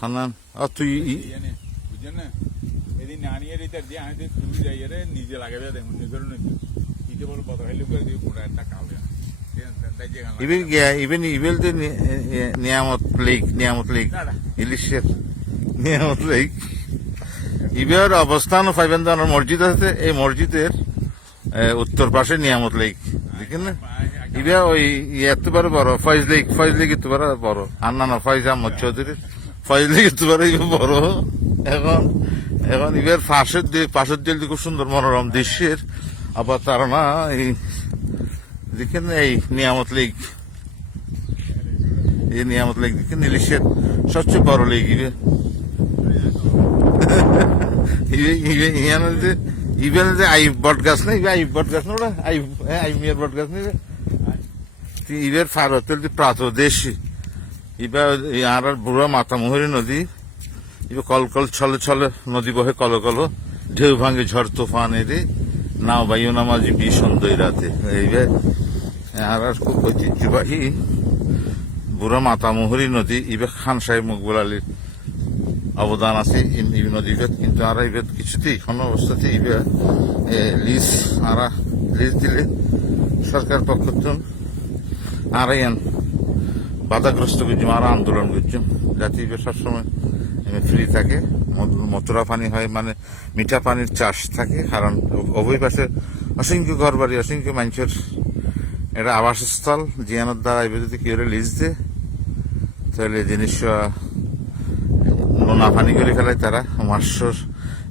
হানান তুই বুঝছেন না এদিন নানিয়ে রিতার দিয়ে আমি তুই যাই রে নিজে লাগাবে দেখুন নিজের নিজে বলে পথ খাইলে করে দিয়ে পুরো একটা কাউয়া ইভেন নিয়ামত লেক ইলিশের নিয়ামত লেক ইবের অবস্থান পাইবেন জানার মসজিদ আছে এই মসজিদের উত্তর পাশে নিয়ামত লেক দেখেন না ইবে ওই এত বড় ফয়েজ লেক এত বড় আর না ফয়েজ আহমদ চৌধুরীর ফয়েজ লেক এত বড় এখন ইবের পাশের দিল খুব সুন্দর মনোরম দৃশ্যের আবার তারা না এই দেখেন এই নিয়ামত লেক দেখেন ইলিশের সবচেয়ে বড় লেক ইবেন যে আইব বট গাছ না আইব বট গাছ না ওরা আইব মিয়ার বট গাছ নেই ইবের ফারতের যে প্রাতদেশী ইবা আর বুড়া মাতামোহরী নদী ইবে কলকল ছলে নদী বহে কল ঢেউ ভাঙে ঝড় তোফান এরে নাও বাইও নামাজি বি সন্ধ্যই রাতে এইবে আর খুব ঐতিহ্যবাহী বুড়া মাতামোহরী নদী ইবে খান সাহেব মকবুল আলীর অবদান আছে এই নদীবেদ কিন্তু আর ইবেদ কিছুতেই কোনো অবস্থাতে ইবে লিজ দিলে সরকার পক্ষ আর বাধাগ্রস্ত করছি আর আন্দোলন করছি যাতে ইবে সবসময় ফ্রি থাকে মথুরা পানি হয় মানে মিঠা পানির চাষ থাকে কারণ উভয় পাশে অসংখ্য ঘর বাড়ি অসংখ্য মানুষের এটা আবাসস্থল জিয়ানোর দ্বারা এবার যদি কেউ লিজ দেয় তাহলে জিনিস নোনা পানি করে ফেলায় তারা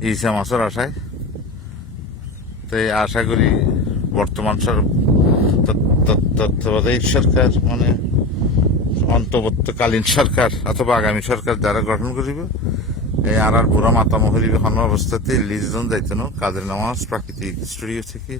ইসা মাছের আশায় তাই আশা করি বর্তমান তত্ত্বাবধায়ক সরকার মানে অন্তর্বর্তীকালীন সরকার অথবা আগামী সরকার যারা গঠন করিবে এই আর বুড়া মাতামোহরী অবস্থাতে লিজ জন যাইতেন কাদের নামাজ প্রাকৃতিক স্টুডিও থেকে।